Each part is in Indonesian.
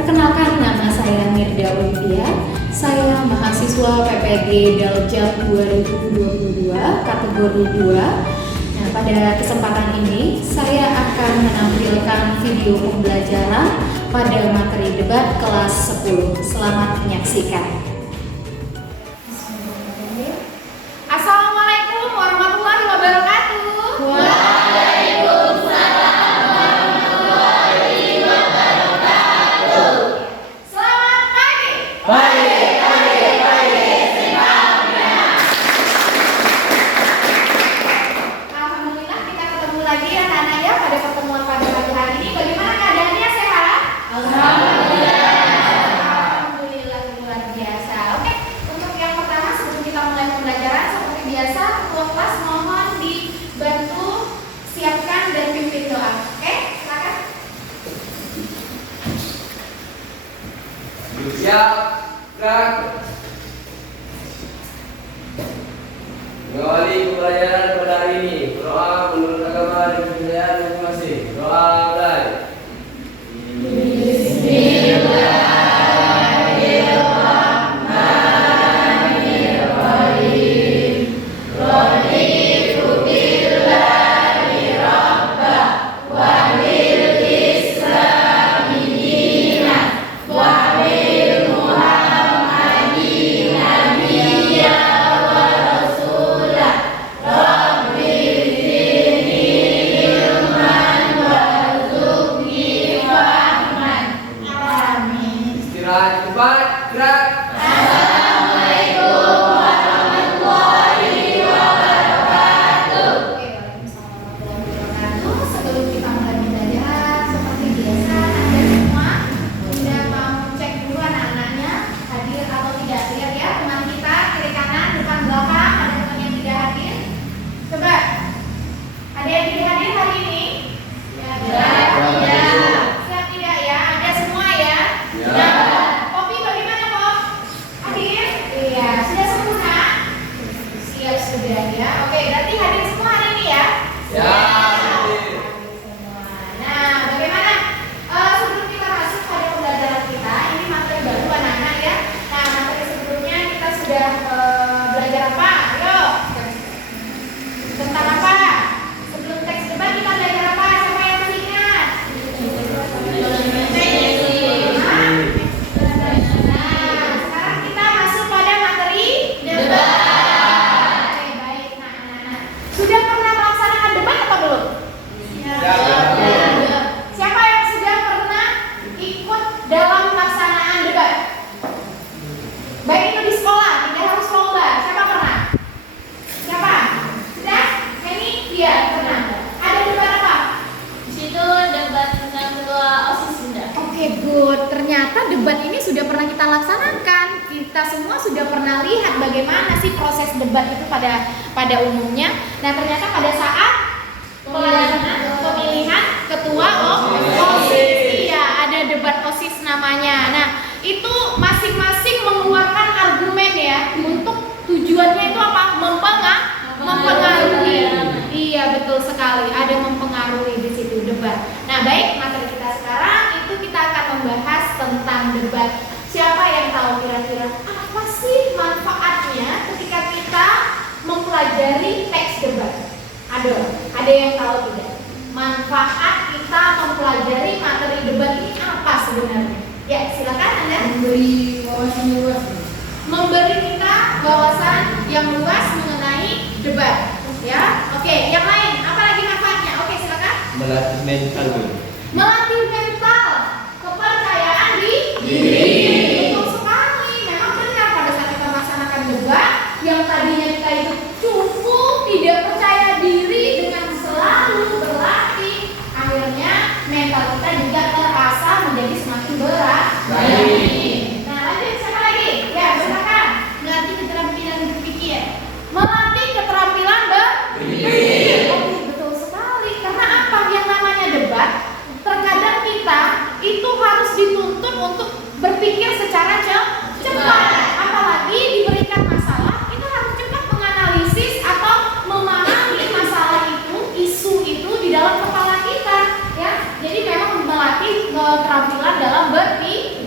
Perkenalkan, nama saya Mirda Olivia. Saya mahasiswa PPG Daljak 2022 kategori 2. Nah, pada kesempatan ini saya akan menampilkan video pembelajaran pada materi debat kelas 10. Selamat menyaksikan. Assalamualaikum warahmatullahi wabarakatuh. Waalaikumsalam warahmatullahi wabarakatuh. Selamat pagi. Pagi, semangatnya. Alhamdulillah kita ketemu lagi ya anak-anak ya pada pertemuan pada pagi hari ini. Bagaimana keadaannya, sehat? Alhamdulillah. Alhamdulillah, luar biasa. Oke, untuk yang pertama sebelum kita mulai pembelajaran seperti biasa, ketua kelas mohon dibantu siapkan dan pimpin doa. Oke, silakan. Siap, gerak. Mengawali pembelajaran pada hari ini, berdoa menurut agama dan kepercayaan masing-masing. Doa mulai. Istirahat cepat, gerak. Oke, waalaikumsalam warahmatullahi wabarakatuh. Sebelum kita mulai belajar, seperti biasa, Anda semua sudah mau cek dulu anak-anaknya hadir atau tidak. Lihat ya, teman kita kiri kanan, depan belakang, ada teman yang tidak hadir. Coba, ada yang tidak hadir hari ini? Siap tidak ya? Ada semua ya? Ya. Kopi bagaimana, Pop? Hadir? Iya, sudah sempurna? Siap sudah ya. Oke, berarti hadir semua hari ini ya? Ya, hadir. Nah, bagaimana? Sebelum kita masuk pada pembelajaran kita, ini materi baru anak-anak ya. Nah, materi sebelumnya kita sudah belajar apa? Ayo. Tentang apa? Sebelum teks debat kita belajar apa? Siapa yang masih ingat? Nah, sekarang kita masuk pada materi debat. Oke, baik. Nah, anak-anak, sudah pernah melaksanakan debat atau belum? Ya. Siapa yang sudah pernah ikut dalam pelaksanaan debat? Baik itu di sekolah, tidak harus lomba. Siapa pernah? Siapa? Sudah? Ini dia pernah. Ada debat apa? Di situ debat tentang ketua OSIS Bunda. Oke, good. Ternyata debat ini sudah pernah kita laksanakan. Kita semua sudah pernah lihat bagaimana sih proses debat itu pada umumnya. Nah, ternyata pada saat pemilihan ketua OSIS, iya, ada debat OSIS namanya. Nah, itu masing-masing mengeluarkan argumen ya untuk tujuannya itu apa? Mempengaruhi. Iya, betul sekali. Ada mempengaruhi di situ debat. Nah, baik, materi kita sekarang itu kita akan membahas tentang debat. Siapa yang tahu kira-kira apa sih manfaatnya ketika kita mempelajari teks debat? Ada yang tahu tidak? Manfaat kita mempelajari materi debat ini apa sebenarnya? Ya, silakan Anda. Memberi wawasan luas. Memberi kita wawasan yang luas mengenai debat. Ya, oke. Yang lain, apa lagi manfaatnya? Oke, silakan. Melatih mental. Melatih mental, kepercayaan diri. Betul sekali. Memang benar pada saat kita melaksanakan debat, yang tadinya kita itu cukup tidak percaya diri dengan selalu berlatih, akhirnya mental kita juga terasa menjadi semakin berat. Baik. Nah, lanjut siapa lagi? Ya, silakan. Melatih keterampilan berpikir. Melatih keterampilan berpikir. Berpikir. Oke, betul sekali. Karena apa? Yang namanya debat, terkadang kita itu harus dituntut untuk berpikir secara cepat. Apalagi diberikan masalah, kita harus cepat menganalisis atau memahami masalah itu, isu itu di dalam kepala kita, ya. Jadi memang melatih keterampilan dalam berpikir.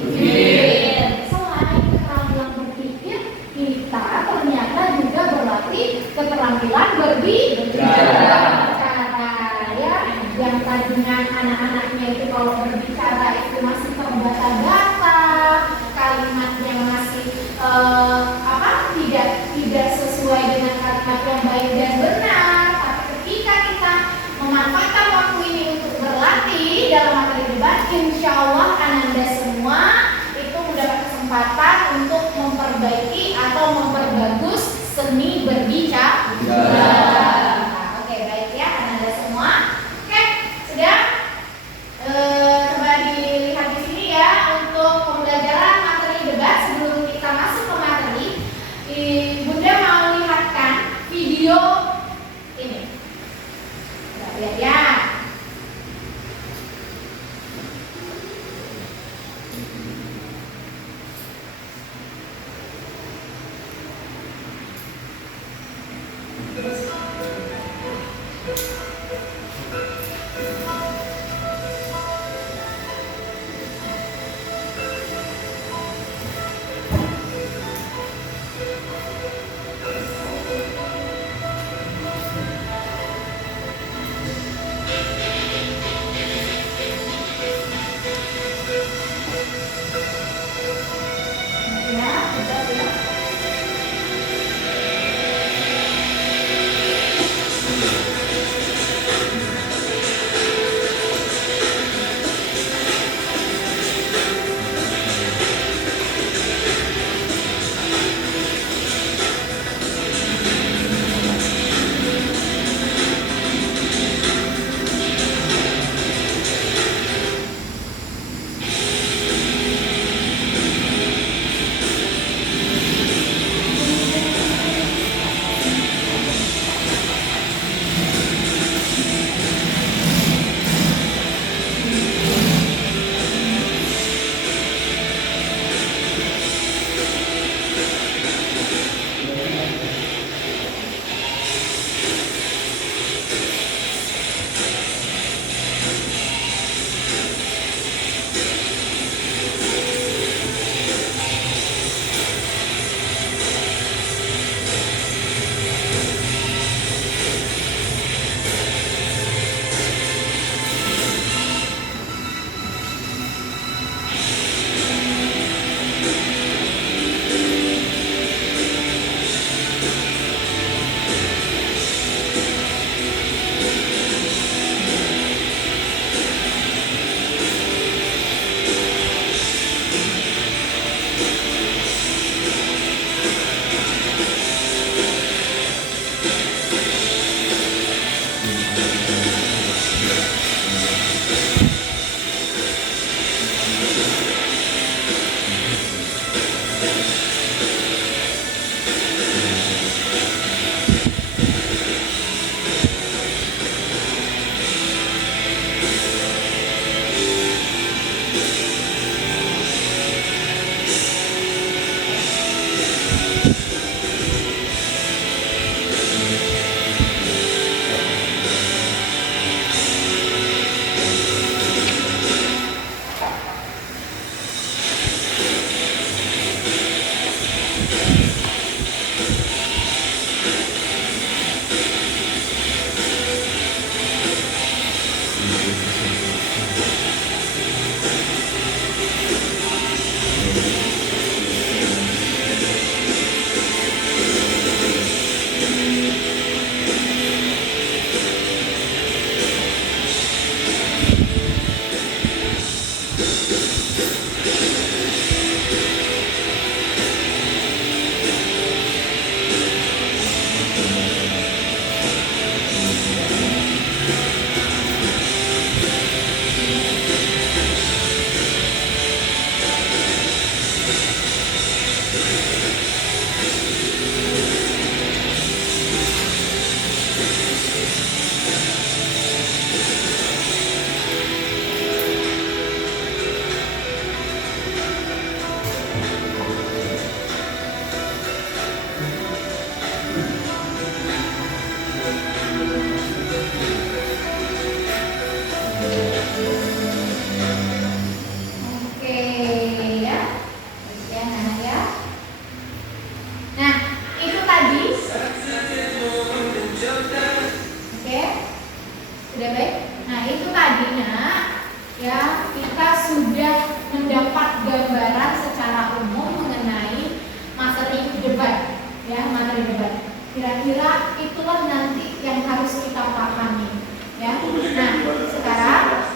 Kira-kira itulah nanti yang harus kita pahami, ya. Nah, sekarang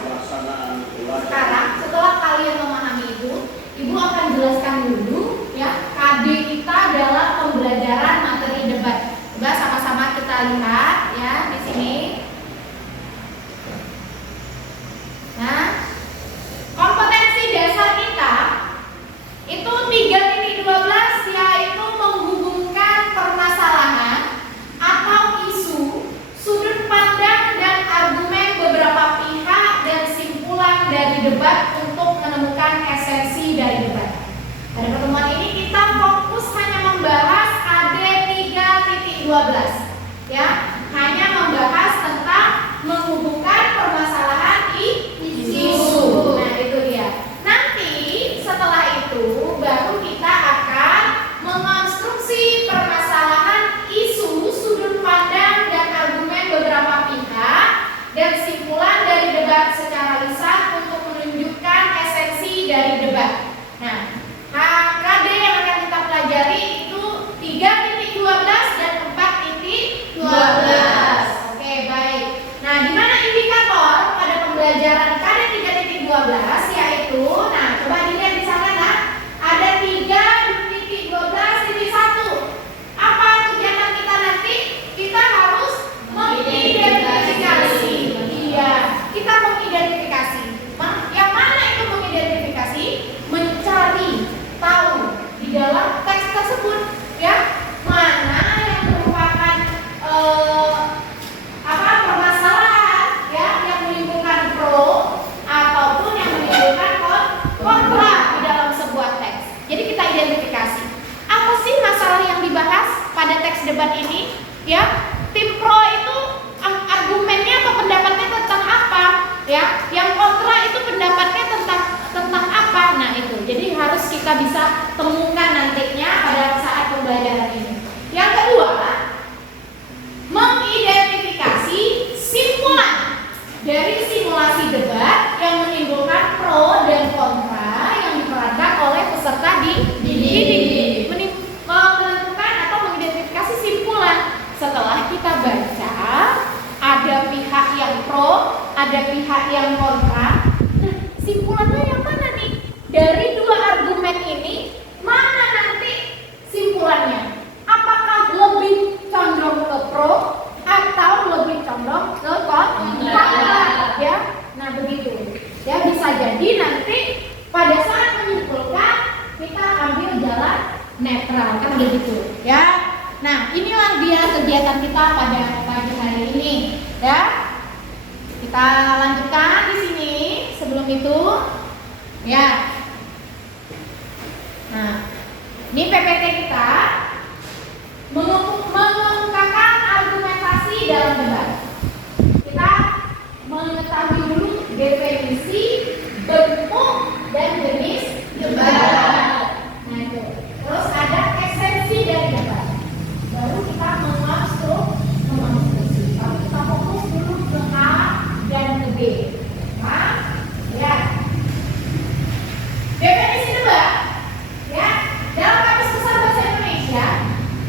setelah kalian memahami itu, Ibu akan jelaskan dulu ya KD kita dalam pembelajaran materi debat. Coba sama-sama kita lihat ya di sini. Nah, kompetensi dasar kita itu 3.12 yaitu menghubungkan permasalahan atau isu, sudut pandang dan argumen beberapa pihak dan simpulan dari debat untuk menemukan esensi dari debat. Pada pertemuan ini kita fokus hanya membahas KD 3.12 ya, hanya membahas tentang menghubungkan permasalahan isu. Nah, itu dia. Nanti setelah itu baru kita akan mengonstruksi permasalahan isu, sudut pandang dan argumen beberapa pihak dan simpulan dari debat secara lisan untuk menunjukkan esensi dari debat. Nah, KD yang akan kita pelajari itu 3.12 dan 4.12. Oke, baik. Nah, di mana indikator pada pembelajaran KD 3.12 yaitu, nah coba dilihat di sana nah, ada 3.12.1. Apa kegiatan kita nanti? Kita harus mengidentifikasi. Iya, kita mengidentifikasi. Yang mana itu mengidentifikasi? Mencari tahu di dalam teks tersebut ya, mana yang merupakan permasalahan ya yang menimbulkan pro ataupun yang menimbulkan kontra di dalam sebuah teks. Jadi kita identifikasi apa sih masalah yang dibahas pada teks debat ini ya. Tim pro itu argumennya atau pendapatnya tentang apa ya, yang kontra itu pendapatnya tentang apa. Nah itu, jadi harus kita bisa temukan nantinya pada saat pembelajaran ini. Yang kedua, mengidentifikasi simpulan dari simulasi debat yang menimbulkan pro dan kontra yang diperankan oleh peserta didik. Menentukan atau mengidentifikasi simpulan setelah kita baca ada pihak yang pro, ada pihak yang kontra. Nah, simpulannya yang mana nih? Dari dua argumen ini, mana nanti simpulannya? Apakah lebih condong ke pro atau lebih condong ke kontra? Ya, nah begitu. Ya bisa jadi nanti pada dia kegiatan kita pada pagi hari ini. Ya, kita lanjutkan di sini. Sebelum itu, ya. Nah, ini PPT kita mengemukakan argumentasi dalam debat. Kita mengetahui dulu definisi, bentuk, dan jenis debat. Nah itu. Terus ada esensi dari debat. Baru kita mengonstruksi. Tapi kita fokus dulu ke A dan ke B. Nah, ya. Definisi debat. Ya, dalam Kamus Besar Bahasa Indonesia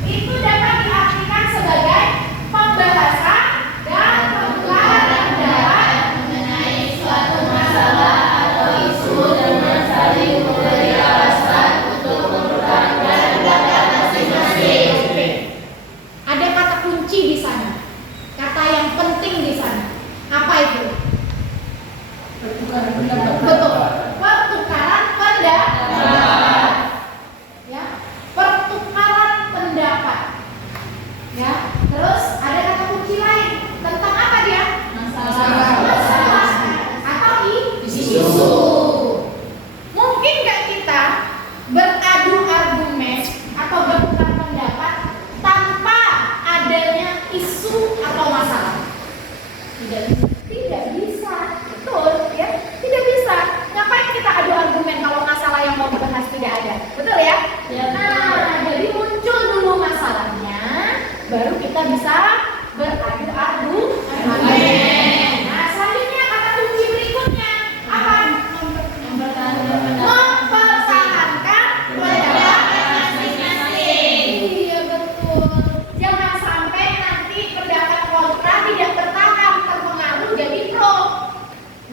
itu dapat diartikan sebagai pembahasan dan pertukaran pendapat mengenai suatu masalah atau isu dengan saling memberi alasan untuk mempertahankan pendapat masing-masing. Ada kata kunci di sana, kata yang penting di sana. Apa itu? Pertukaran pendapat. Betul. Pertukaran pendapat. Ya, pertukaran pendapat. Ya, terus ada kata kunci lain tentang apa dia? Masalah atau isu. Mungkin nggak kita beradu argumen atau bertukar pendapat tanpa adanya isu atau masalah? Tidak bisa. Betul ya, tidak bisa. Ngapain kita adu argumen kalau masalah yang mau dibahas tidak ada? Betul ya? Nah, jadi muncul dulu masalahnya, baru kita bisa beradu argumen. Nah, selanjutnya kata kunci berikutnya apa? Mempertahankan pendapat masing-masing. Iya betul. Jangan sampai nanti pendapat kontra tidak bertahan, terpengaruh jadi pro.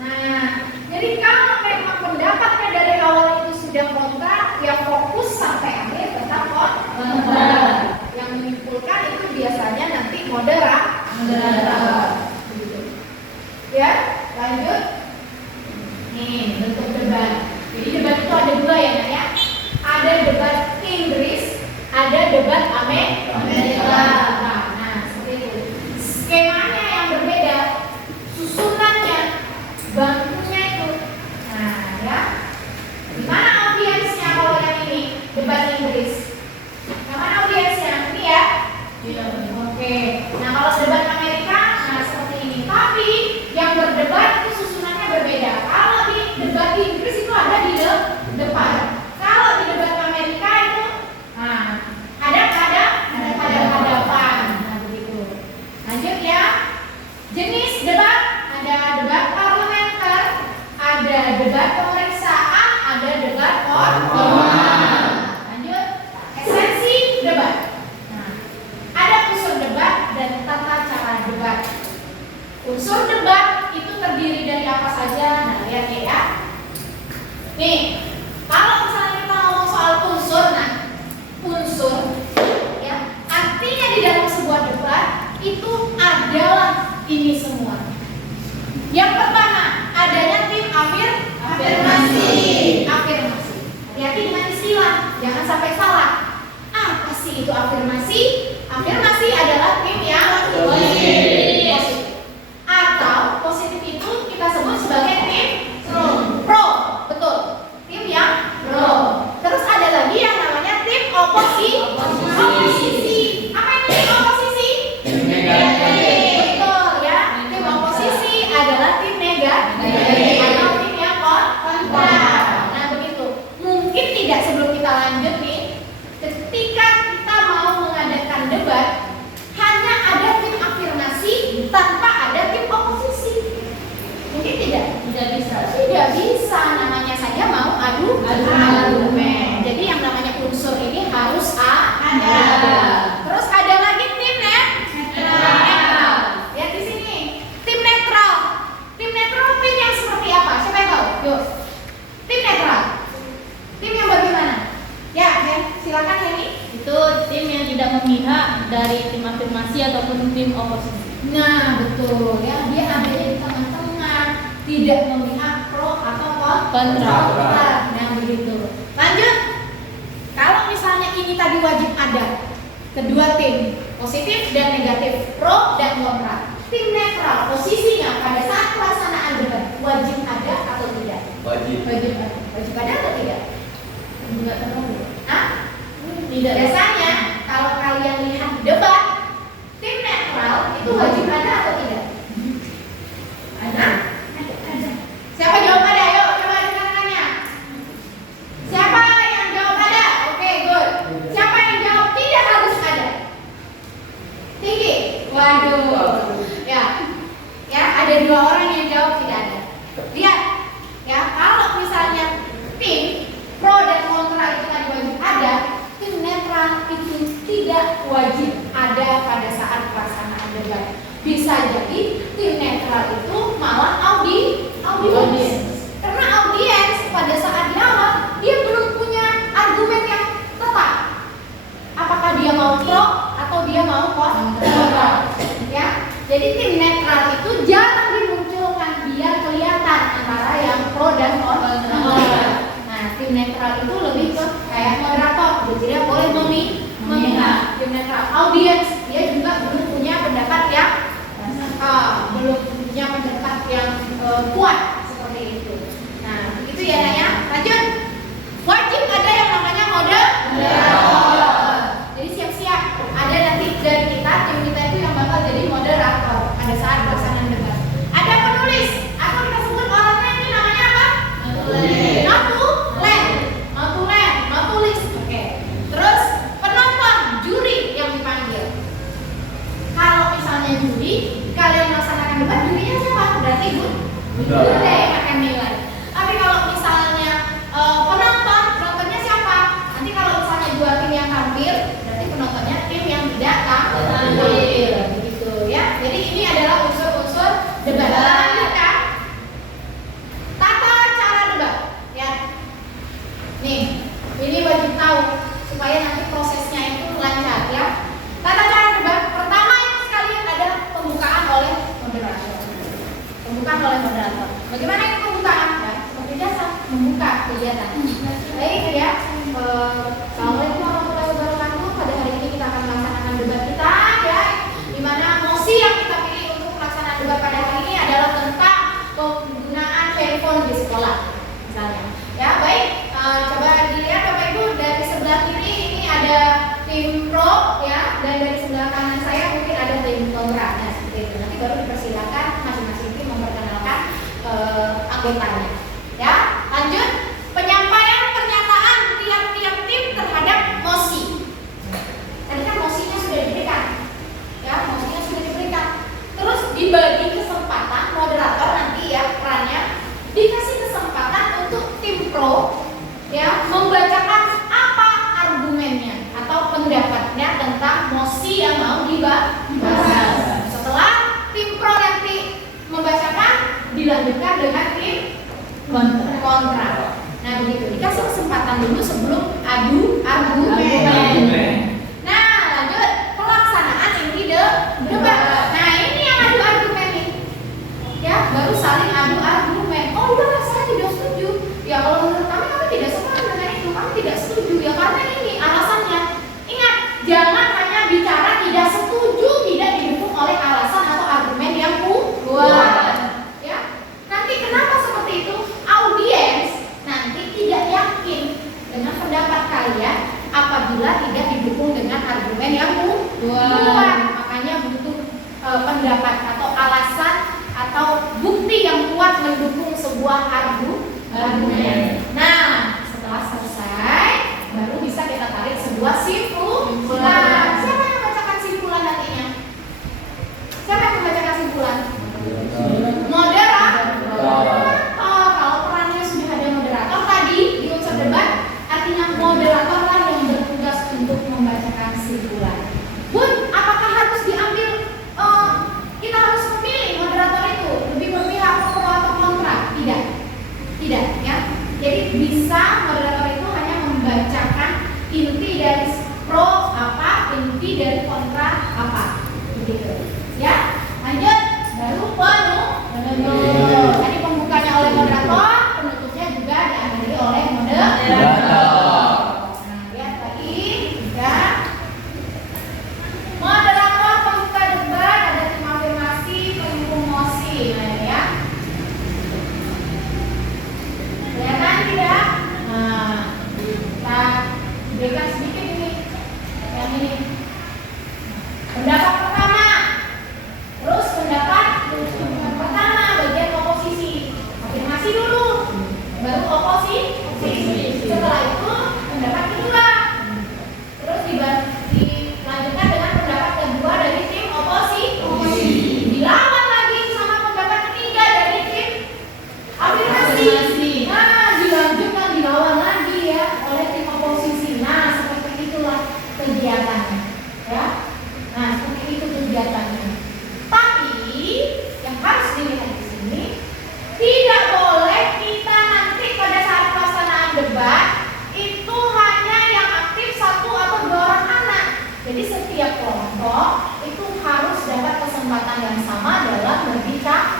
Nah, jadi kalau memang pendapatnya dari awal itu sudah kontra, yang fokus sampai akhir tetap kontra. Yang menyimpulkan itu biasanya nanti moderat. Ya, lanjut. Nih, bentuk debat. Jadi debat itu ada dua ya, Nak ya. Ada debat Inggris, ada debat Amerika. Nah, seperti itu. Skemanya yang berbeda, susunannya, bangkunya itu. Nah, ya. Gimana audiensnya kalau yang ini? Debat Inggris. Yang mana audiensnya? Ini ya? Oke. Nah, kalau debat Amerika, nah seperti ini. Tapi yang berdebat itu susunannya berbeda. Kalau di debat Inggris itu ada di depan. Kalau di debat Amerika itu, nah ada hadapan. Nah begitu. Lanjut ya. Jenis debat, ada debat parlementer, ada debat pemeriksaan, ada debat formal. Lanjut. Esensi debat. Nah, ada unsur debat dan tata cara debat. Unsur debat itu terdiri dari apa saja? Nah, lihat ya. Nih, kalau misalnya kita ngomong soal unsur, nah, unsur ya, artinya di dalam sebuah debat itu adalah ini semua. Yang pertama, adanya tim afirmasi. Hati-hati dengan istilah, jangan sampai salah. Apa sih itu afirmasi? Afirmasi adalah tim yang positif. Atau positif itu kita sebut sebagai tim pro. Betul. Tim yang pro. Terus ada lagi yang namanya tim oposisi. Apa itu tim oposisi? Betul ya. Tim oposisi adalah tim negatif atau tim yang kontra. Nah begitu. Mungkin tidak sebelum kita lanjut nih, ketika kita mau mengadakan debat, hanya ada tim afirmasi tanpa ada tim oposisi. Mungkin tidak bisa. Namanya saja mau adu argumen. Jadi yang namanya unsur ini harus ada. Terus ada lagi tim netral. Lihat di sini. Tim netral. Tim netral tim yang seperti apa? Siapa yang tahu? Yuk. Tim netral. Tim yang bagaimana? Ya, silakan Heni. Itu tim yang tidak memihak dari tim afirmasi ataupun tim oposisi. Nah, betul ya. Dia adanya di tengah-tengah, tidak memihak pro atau kontra. Nah, begitu. Lanjut. Kalau misalnya ini tadi wajib ada kedua tim positif dan negatif, pro dan kontra. Tim netral posisinya pada saat pelaksanaan debat wajib ada atau tidak? Wajib. Wajib ada atau tidak? Enggak terlalu. Hah? Tidak. Biasanya kalau kalian lihat debat, tim netral itu wajib ada atau tidak? Ada. Siapa jawab ada? Ayo coba dengarkannya. Siapa yang jawab ada? Oke, good. Siapa yang jawab tidak harus ada? Tinggi. Waduh. Ya, ada 2 orang yang jawab tidak ada. Lihat, ya kalau misalnya tim pro dan kontra itu tadi wajib ada, tim netral itu tidak wajib ada pada saat pelaksanaan debat. Bisa jadi tim netral itu malah audiens. Karena audiens pada saat di awal dia belum punya argumen yang tetap. Apakah dia mau pro atau dia mau kontra? Ya, jadi tim netral itu jarang dimunculkan biar kelihatan antara yang pro dan kontra. Nah, tim netral itu lebih ke kayak moderator, jadi dia boleh memihak. Tim netral audiens dia juga belum punya pendapat yang kuat seperti itu. Nah, begitu ya Naya. Lanjut. Wajib ada yang namanya moderator. Jadi siap-siap ada nanti dari kita, tim kita itu yang bakal jadi moderator pada saat pelaksanaan debat. Ada penulis atau kita sebut orangnya ini namanya apa? Notulis. Oke. Terus penonton, juri yang dipanggil. Kalau misalnya juri, kalian melaksanakan debat, jurinya siapa? Berarti juri yang akan nilai. Tapi kalau misalnya penontonnya siapa? Nanti kalau misalnya 2 tim yang tampil, berarti penontonnya tim yang tidak tampil. Begitu ya. Jadi ini adalah unsur-unsur debat. Lanjutkan. Tata cara debat. Ya. Nih, ini wajib tahu supaya nanti prosesnya itu lancar ya. Tata cara debat pertama itu sekali adalah pembukaan oleh moderator. Bagaimana itu pembukaan? Ya, seperti biasa membuka kegiatan. Baik ya. Assalamualaikum warahmatullahi wabarakatuh. Pada hari ini kita akan melaksanakan debat kita ya. Di mana mosi yang kita pilih untuk pelaksanaan debat pada hari ini adalah tentang penggunaan handphone di sekolah. Misalnya. Ya, baik. Coba dilihat Bapak Ibu dari sebelah kiri ini ada tim pro ya, dan dari sebelah kanan saya mungkin ada tim kontra. Nah, seperti itu. Nanti baru dipersilakan masing-masing tim memperkenalkan anggotanya. Ya, lanjut. Penyampaian pernyataan tiap-tiap tim terhadap mosi. Tadi kan mosinya sudah diberikan. Ya, mosinya sudah diberikan. Terus dibagi kesempatan moderator nanti ya perannya dikasih kesempatan untuk tim pro ya membacakan apa argumennya atau pendapatnya tentang mosi yang mau dibahas. Setelah tim pro nanti membacakan, dilanjutkan dengan tim kontra. Nah begitu, dikasih kesempatan dulu sebelum adu argumen. Nah lanjut, pelaksanaan inti debat. Nah ini yang adu argumen nih ya, baru saling adu argumen. Oh iya, saya tidak setuju. Ya kalau menurut kami tidak sepakat dengan itu, kami tidak setuju. Ya karena ini alasannya. Ingat, jangan hanya bicara tidak setuju, tidak didukung oleh alasan atau argumen yang kuat. Ya, nanti kenapa seperti itu? Audiens nanti tidak yakin dengan pendapat kalian apabila tidak didukung dengan argumen yang kuat. Makanya butuh pendapat atau alasan atau bukti yang kuat mendukung sebuah argumen. Nah, setelah selesai baru bisa kita tarik sebuah simpulan. Siapa yang membacakan simpulan nantinya? Siapa yang membacakan simpulan? Moderator. Kalau perannya sudah ada moderator tadi di unsur debat, artinya moderator lah yang bertugas untuk membacakan simpulan. Bun, apakah harus diambil? Kita harus memilih moderator itu lebih berpihak pro atau kontra? Tidak ya. Jadi bisa moderator itu hanya membacakan inti dari pro apa, inti dari kontra apa, begitu ya. Lanjut, baru penutup. Tadi pembukanya oleh moderator, penutupnya juga diakhiri oleh moderator. Nah, lihat lagi ya. Moderator Setelah itu pendapat kedua. Terus dilanjutkan dengan pendapat kedua dari tim oposisi. Dilawan lagi sama pendapat ketiga dari tim afirmasi. Nah, dilanjutkan dilawan lagi ya oleh tim oposisi. Nah, seperti itulah kegiatannya, ya. Nah, seperti itu kegiatannya. Tapi yang harus dilihat di sini, tidak boleh kita nanti pada saat pelaksanaan debat itu hanya yang aktif 1 atau 2 orang anak. Jadi setiap kelompok itu harus dapat kesempatan yang sama dalam berbicara,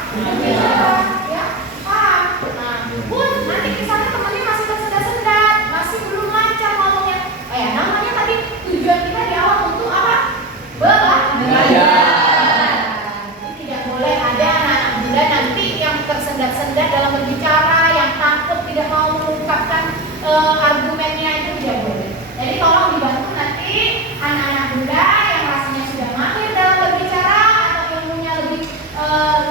ya. Paham? Nah, pun nanti misalnya temannya masih tersendat-sendat, masih belum lancar ngomongnya. Oh ya, namanya tadi tujuan kita di awal untuk apa? Belajar. Jadi tidak boleh ada anak-anak muda nanti yang tersendat-sendat dalam berbicara, yang takut tidak mau mengungkapkan argumennya, itu tidak boleh. Jadi tolong dibantu nanti anak-anak muda yang rasanya sudah mahir dalam berbicara atau ilmunya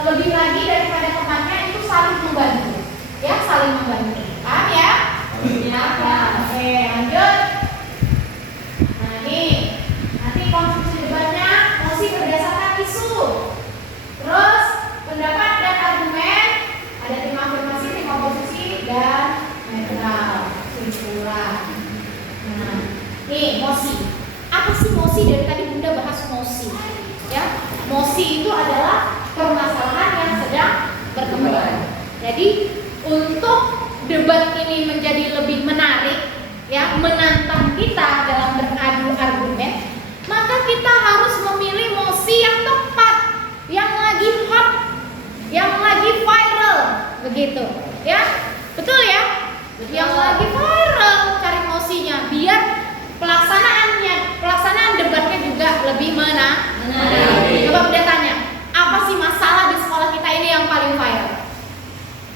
lebih lagi daripada temannya itu saling membantu, ya, saling membantu. Paham ya? Ya. Oke, lanjut. Nah, ini nanti konstruksi debatnya mosi berdasarkan isu. Terus pendapat dan argumen, ada tim afirmasi, tim oposisi, dan netral. Kesimpulan. Nah, nih mosi. Apa sih mosi? Dari tadi Bunda bahas mosi. Ya, mosi itu adalah permasalahan yang sedang berkembang. Jadi untuk debat ini menjadi lebih menarik, ya, menantang kita dalam beradu argumen, maka kita harus memilih mosi yang tepat, yang lagi hot, yang lagi viral, begitu, ya, betul ya? Yang lagi viral, cari mosinya, biar pelaksanaan debatnya juga lebih menarik. Coba Bunda tanya, apa sih masalah di sekolah kita ini yang paling viral?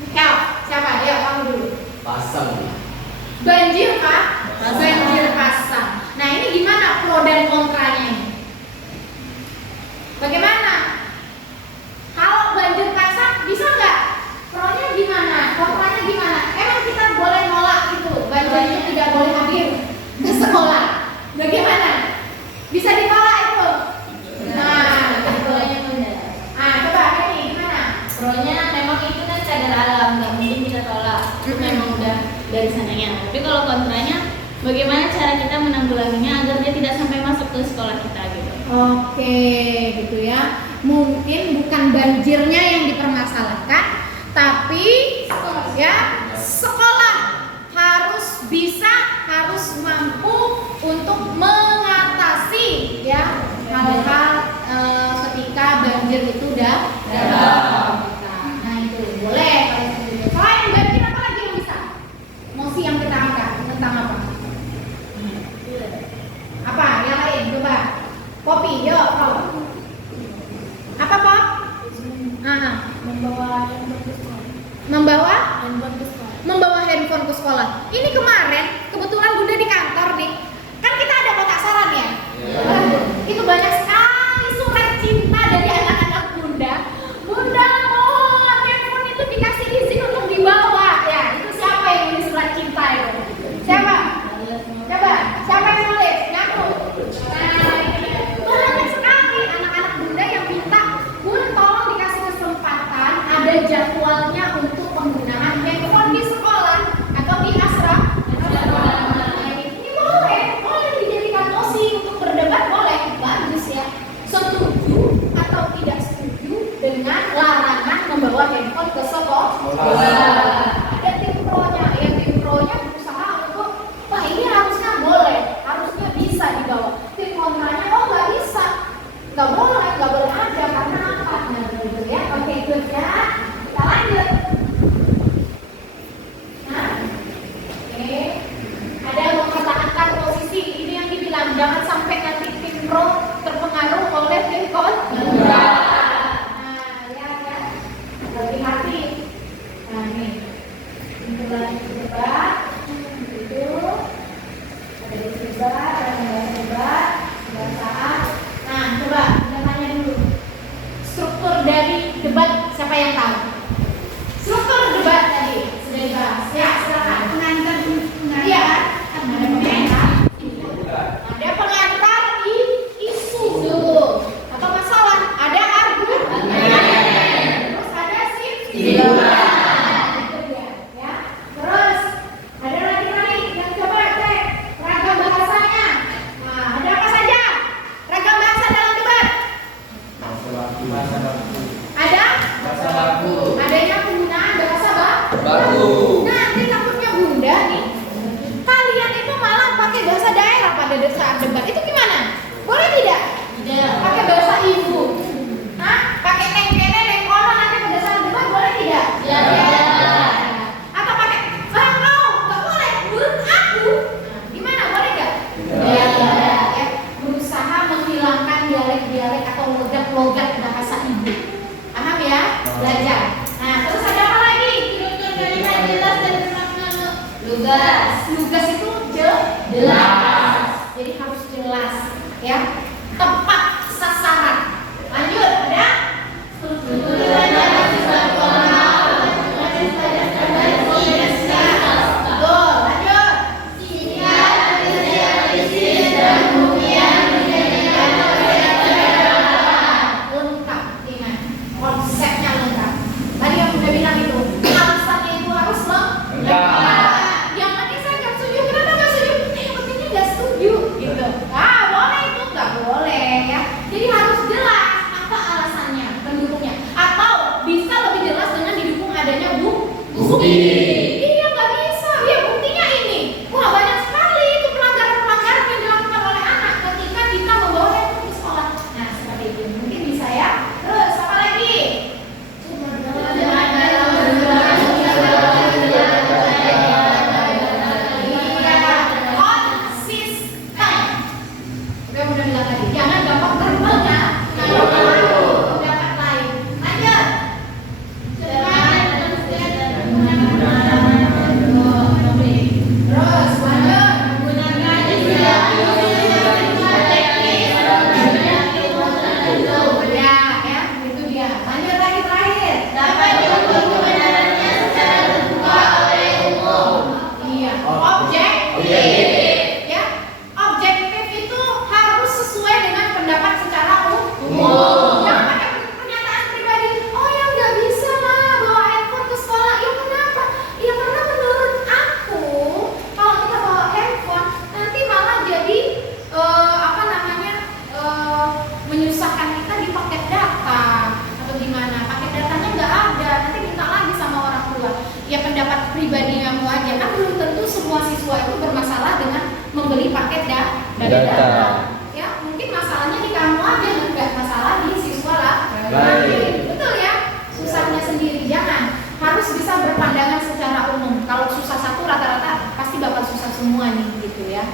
Kel, siapa? Ya, kamu dulu. Pasang. Banjir Pak? Banjir pasang. Nah, ini gimana pro dan kontranya ini? Bagaimana? Kalau banjir pasang bisa nggak? Pro-nya gimana? Kontranya gimana? Emang kita boleh nolak itu? Banjir itu tidak boleh hadir ke sekolah. Bagaimana? Bisa ditolak itu? Nah, Keduanya Bunda. coba ini gimana? Pro-nya memang itu kan cadar alam, nggak mungkin kita tolak. Itu memang udah dari sananya. Tapi kalau kontranya, bagaimana cara kita menanggulanginya agar dia tidak sampai masuk ke sekolah kita gitu. Oke, gitu ya. Mungkin bukan banjirnya yang dipermasalahkan, tapi ya sekolah harus mampu untuk mengatasi ya hal-hal ketika banjir itu udah datang. Nah itu boleh. Selain banjir apa lagi yang bisa? Mosi yang kita angkat tentang apa? Apa? Yang lain coba. Kopi, yuk kau. Apa Pop? Membawa handphone ke sekolah. Ini kemarin kebetulan Bunda di kantor nih. Kan kita ada kotak saran ya. Itu banyak sekali surat cinta dari anak-anak Bunda. Bunda mohon handphone itu dikasih izin untuk dibawa ya. Itu siapa yang nulis surat cinta itu? Siapa? Coba, siapa yang nulis? Ngaku. Nah, banyak sekali anak-anak Bunda yang minta, Bun tolong dikasih kesempatan ada jadwalnya untuk penggunaan handphone di sekolah atau di asrama ya. Tepat sasaran. Lanjut, ada? Tuh, lanjut. Lengkap, ingat. Konsepnya lengkap. Tadi yang udah bilang itu, alasannya itu harus lengkap. Yang tadi saya nggak setuju, kenapa nggak setuju? Yang pentingnya nggak setuju, gitu. Ah, boleh itu nggak boleh ya. Jadi harus jelas apa alasannya, pendukungnya. Atau bisa lebih jelas dengan didukung adanya bukti. Iya nggak bisa, ya buktinya ini. Wah banyak sekali itu pelanggaran-pelanggaran yang dilakukan oleh anak ketika kita membawa handphone ke sekolah. Nah seperti itu, mungkin bisa ya. Terus apa lagi? Konsisten. Udah bilang tadi, jangan gampang terbang. Pendapat lain. Lanjut. Terus lanjut. Ya, itu dia. Lanjut lagi terakhir. Iya, objektif. Ya, objektif itu harus sesuai dengan pendapat secara umum. Jangan pakai pernyataan pribadi. Oh ya nggak bisa lah bawa handphone ke sekolah. Ya kenapa? Ya karena menurut aku kalau kita bawa handphone nanti malah jadi menyusahkan kita di paket data atau gimana? Paket datanya nggak ada. Nanti minta lagi sama orang tua. Ya pendapat pribadi kamu aja kan belum tentu semua siswa itu bermasalah dengan membeli paket data. Ya mungkin masalahnya di kamu aja, nggak masalah di siswa lah. Betul ya, susahnya sendiri. Jangan, harus bisa berpandangan secara umum. Kalau susah satu rata-rata pasti bakal susah semua nih gitu ya.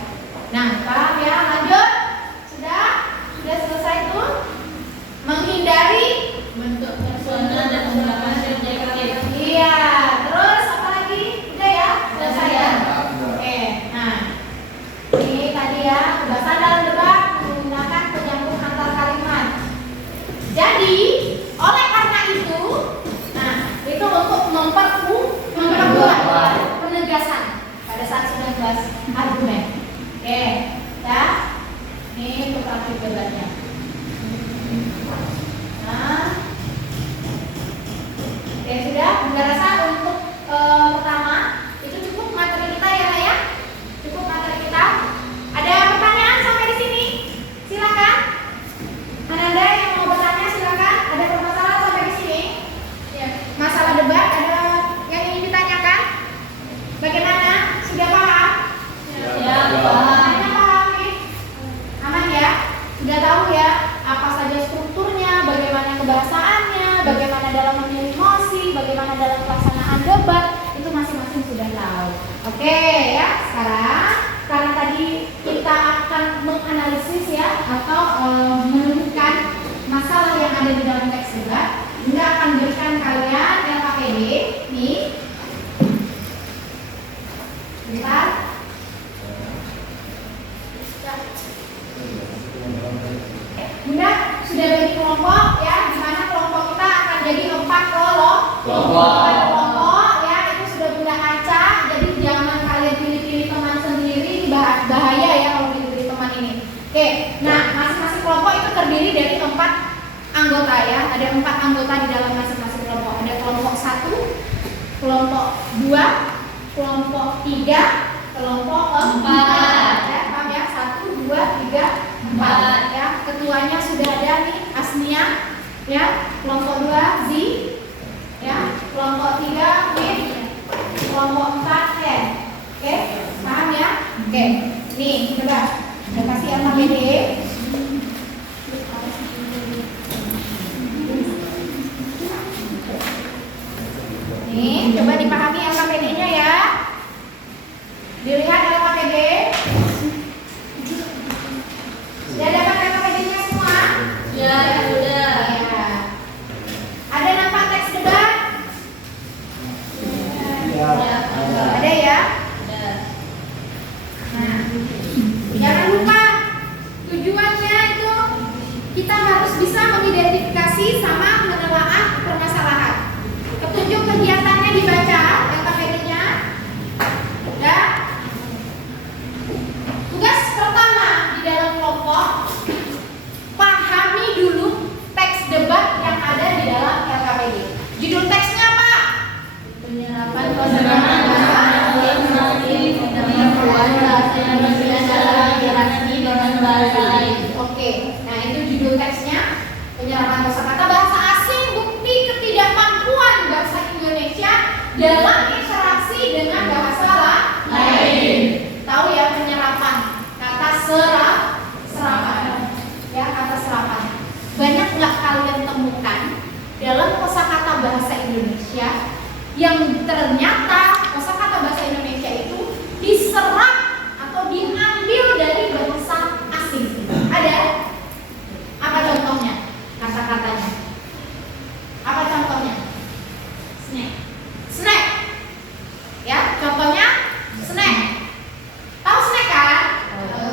Nah, paham ya? Lanjut. Sudah selesai tuh. Menghindari Bentuk personal dan ungkapan subjektif. iya, terus apa lagi? Udah ya? Selesai ya? Oke, nah ini tadi ya, kebiasaan dalam debat menggunakan penyambung antar kalimat. Jadi, oleh karena itu, nah itu untuk memperkuat penegasan pada saat sudah bahas argumen. Oke, ya. Ini untuk praktik debatnya. Nah, oke sudah. Rasa untuk pertama itu cukup materi kita ya Pak ya. Cukup materi kita. Ada pertanyaan sampai di sini? Silakan. Ada yang mau bertanya silakan. Ada permasalahan sampai di sini? Ya. Masalah debat ada yang ingin ditanyakan? Bagaimana? Sudah paham? Ya, Semuanya paham nih? Aman ya? Sudah tahu ya apa saja strukturnya, bagaimana kebahasaannya, bagaimana dalam memilih mosi, bagaimana dalam pelaksanaan debat, itu masing-masing sudah tahu. Oke ya, sekarang karena tadi kita akan menganalisis ya atau menemukan masalah yang ada di dalam teks debat, Bunda akan berikan kalian LKPD nih. Bentar. Bunda sudah bagi kelompok ya, di mana kelompok kita akan jadi 4 kelompok ya, itu sudah Bunda acak. Jadi jangan kalian pilih-pilih teman sendiri, bahaya ya kalau pilih-pilih teman ini. Oke, nah masing-masing kelompok itu terdiri dari 4 anggota ya, ada 4 anggota di dalam masing-masing kelompok. Ada kelompok 1, kelompok 2, kelompok 3, kelompok 4 ya, paham ya? 1, 2, 3, 4 ya. Ketuanya sudah ada nih, Asnia ya. Kelompok 2 Z ya. Kelompok 3 Win. Kelompok 4 Ken. Oke, paham ya? Oke, nih coba saya kasih LKPD. Nih, coba dipahami LKPD-nya ya. Dilihat LKPD. Sudah dapat LKPD-nya semua? Ya, sudah. Ya. Ada nampak teks debat? Ada ya? Ada. Nah, jangan lupa tujuannya yang ternyata kosakata bahasa Indonesia itu diserap atau diambil dari bahasa asing. Ada? Apa contohnya? Kata-katanya. Apa contohnya? Snack. Snack. Ya, contohnya snack. Tahu snack kan?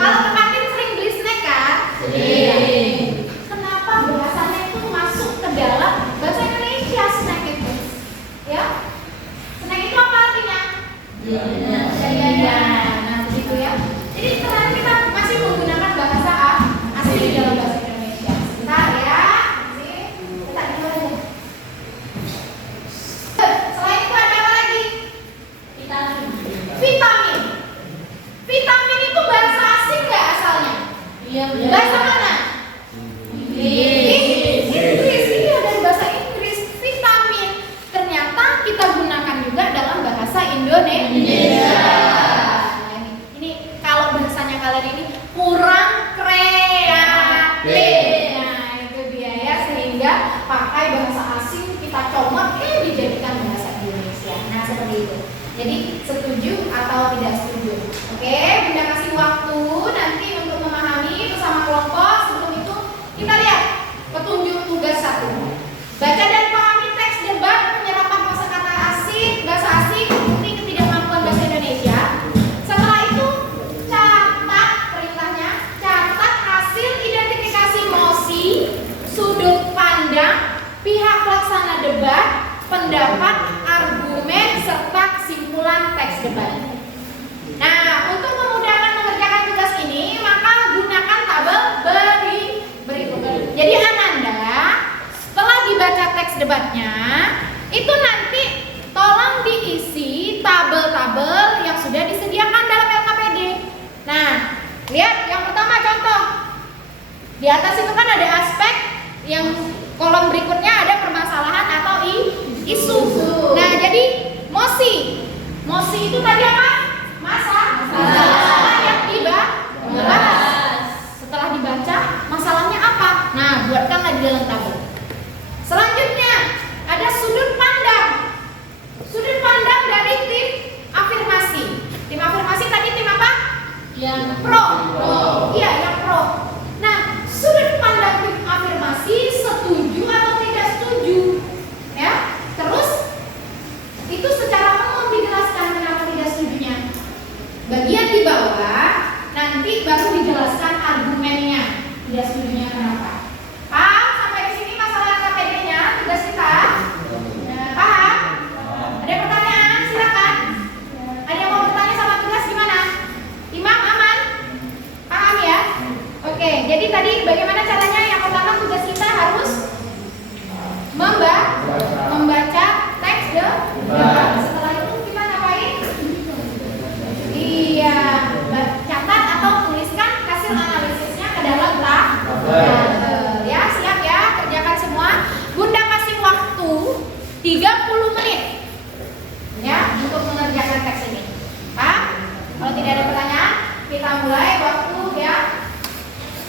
Kalau ke kantin sering beli snack kan? Sering. Kenapa bahasanya itu masuk ke dalam bahasa Indonesia snack itu? Ya? Snack itu apa artinya? Jajanan. Nah, begitu ya. Jadi ternyata kita masih menggunakan bahasa asli dalam bahasa Indonesia. Sebentar ya. Kita dulu aja. Selain itu ada apa lagi? Vitamin. Vitamin. Vitamin itu bahasa asing nggak asalnya? Iya. Bahasa mana? Inggris. Iya, dari bahasa Inggris. Vitamin. Ternyata kita gunakan juga dalam bahasa Indonesia. Nah, ini kalau bahasanya kalian ini kurang kreatif. Nah, itu dia ya, sehingga pakai bahasa asing kita comot dijadikan bahasa Indonesia. Nah, seperti itu. Jadi setuju atau tidak setuju? Oke, Bunda kasih waktu nanti untuk memahami bersama kelompok. Sebelum itu kita lihat petunjuk tugas 1. Baca dan pahami teks debat penyerapan kosakata asing, bahasa asing, bukti ketidakmampuan bahasa Indonesia. Setelah itu catat perintahnya, catat hasil identifikasi mosi, sudut pandang, pihak pelaksana debat, pendapat, argumen, serta kesimpulan teks debat. Nah, untuk memudahkan mengerjakan tugas ini, maka gunakan tabel berikut. Jadi Ananda, setelah dibaca teks debatnya, itu nanti tolong diisi tabel-tabel yang sudah disediakan dalam LKPD. Nah, lihat yang pertama contoh. Di atas itu kan ada aspek, yang kolom berikutnya ada permasalahan atau isu. Nah, jadi mosi. Mosi itu tadi apa? Masalah yang dibahas. Setelah dibaca, masalahnya apa? Nah, buatkanlah di dalam tabel. Selanjutnya, ada sudut pandang. Sudut pandang dari tim afirmasi. Tim afirmasi tadi tim apa? Yang Pro. Iya, yang pro. Nah, sudut pandang tim afirmasi setuju atau tidak setuju? Ya. Terus itu secara umum dijelaskan kenapa tidak setujunya. Bagian di bawah nanti baru dijelaskan argumennya tidak setujunya kenapa. Paham sampai di sini masalah KPD-nya tugas kita? Paham? Ada pertanyaan? Silakan. Ada yang mau bertanya sama tugas gimana? Imam aman? Paham ya? Oke, jadi tadi bagaimana caranya? Yang pertama tugas kita harus membaca teks debat. Setelah itu kita ngapain? Iya, catat atau tuliskan hasil analisisnya ke dalam tabel. Ya, siap ya, kerjakan semua. Bunda kasih waktu 30 menit ya untuk mengerjakan teks ini. Pak, kalau tidak ada pertanyaan, kita mulai waktu ya.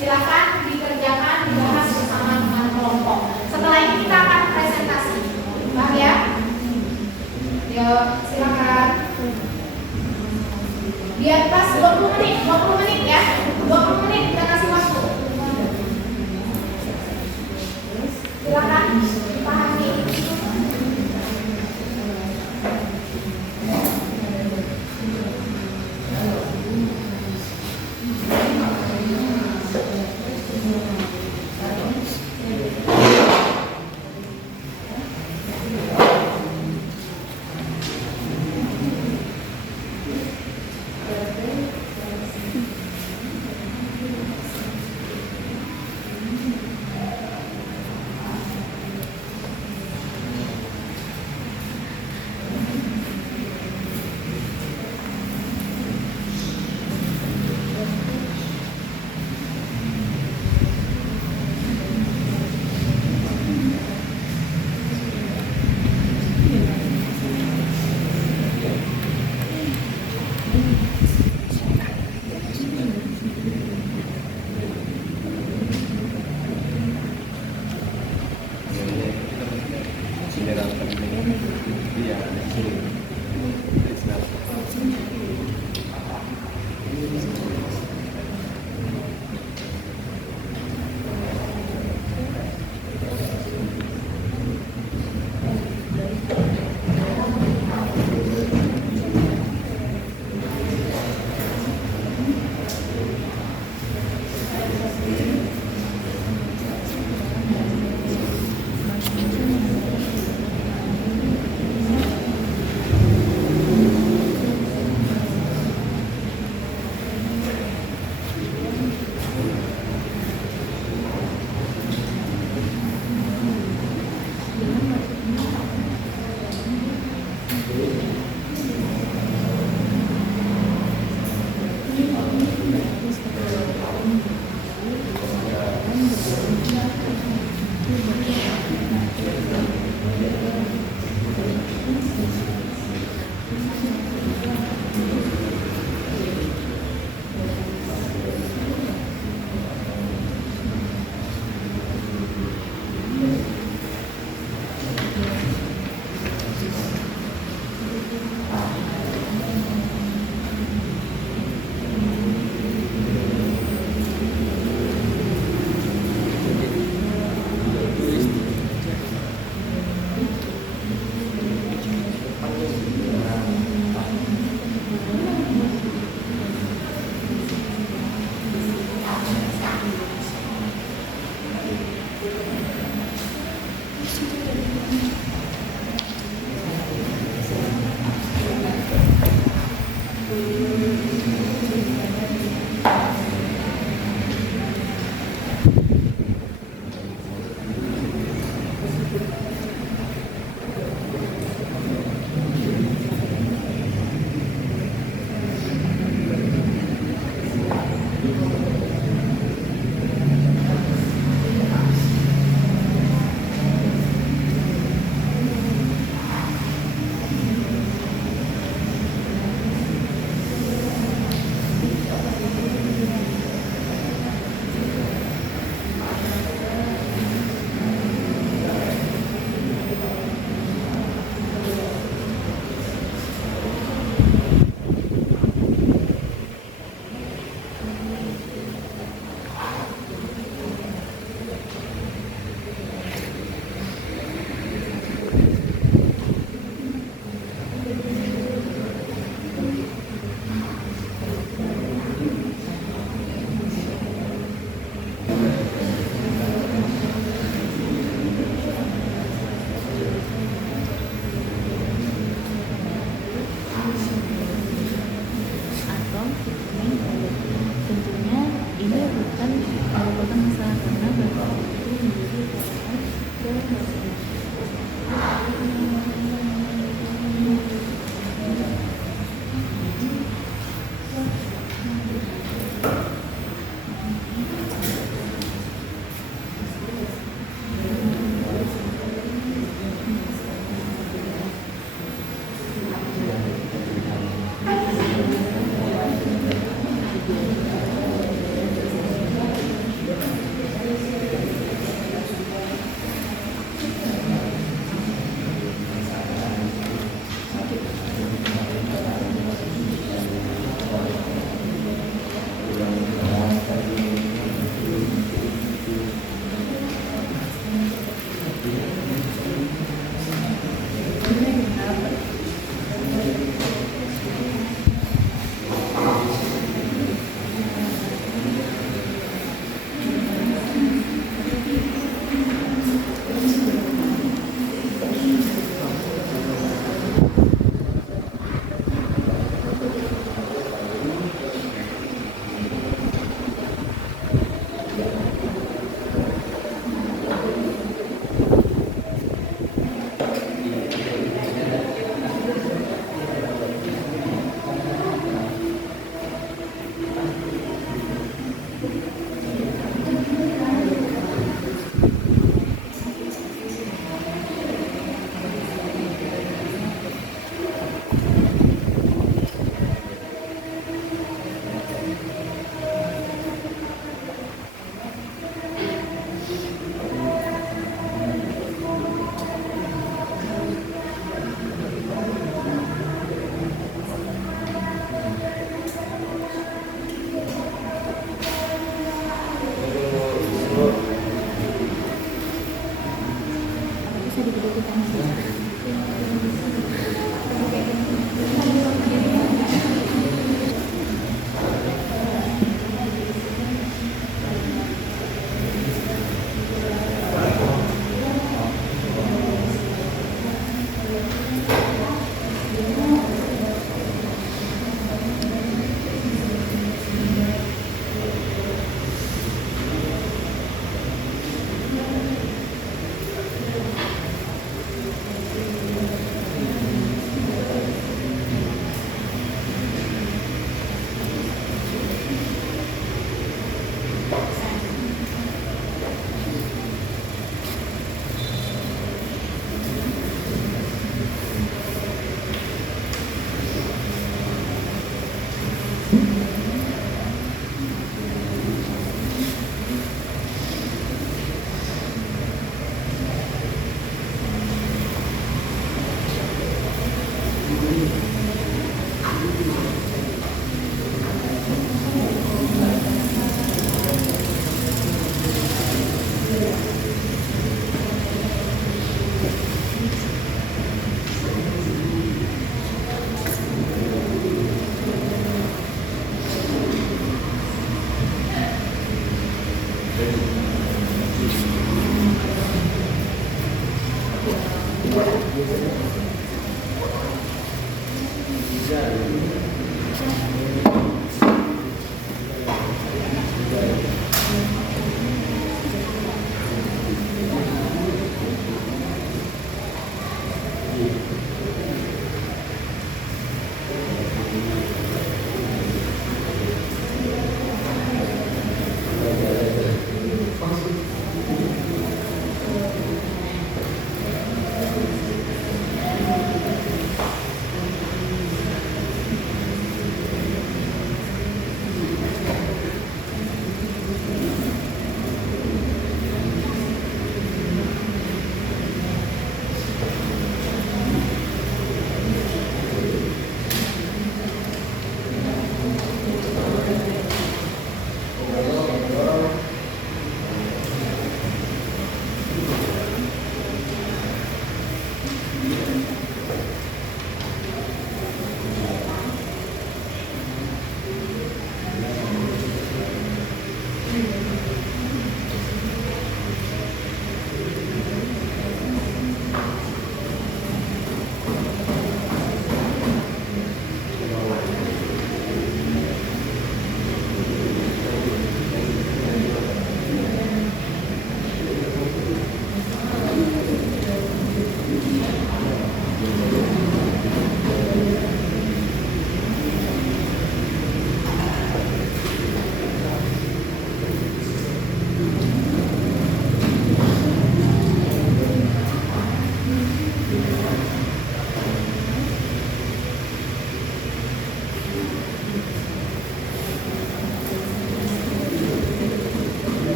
Silakan dikerjakan, dibahas bersama dengan kelompok. Setelah ini kita akan presentasi. Paham ya? Yuk, silakan. Di atas 20 menit ya. 20 menit kita kasih waktu. Silakan dipahami.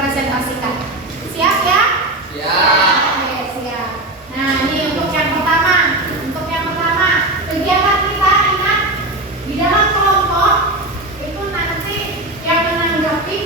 mempresentasikan. Siap ya? Siap. Oke, siap. Nah, ini untuk yang pertama. Untuk yang pertama, kegiatan kita ingat di dalam kelompok itu nanti yang menanggapi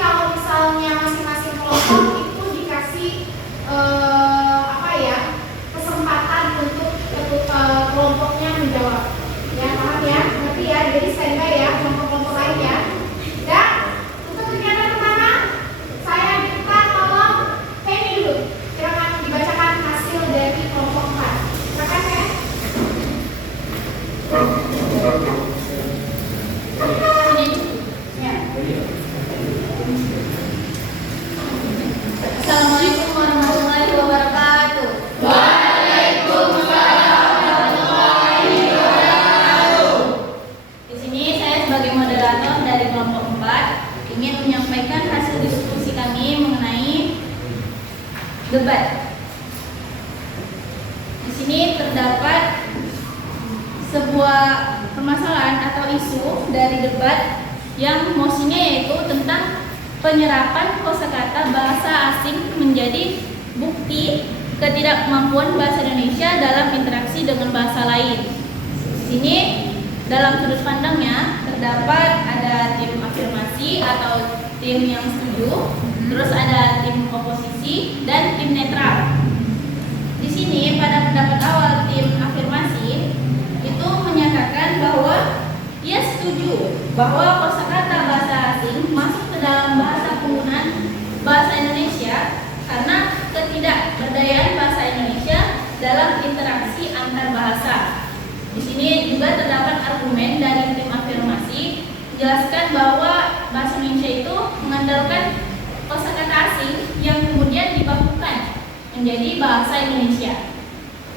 debat. Di sini terdapat sebuah permasalahan atau isu dari debat yang mosinya yaitu tentang penyerapan kosakata bahasa asing menjadi bukti ketidakmampuan bahasa Indonesia dalam interaksi dengan bahasa lain. Di sini dalam sudut pandangnya terdapat ada tim afirmasi atau tim yang setuju, terus ada tim oposisi dan tim netral. Di sini pada pendapat awal tim afirmasi itu menyatakan bahwa ia setuju bahwa kosakata bahasa asing masuk ke dalam bahasa penggunaan bahasa Indonesia karena ketidakberdayaan bahasa Indonesia dalam interaksi antar bahasa. Di sini juga terdapat argumen dari tim afirmasi menjelaskan bahwa bahasa Indonesia itu mengandalkan kosakata asing yang kemudian dibakukan menjadi bahasa Indonesia.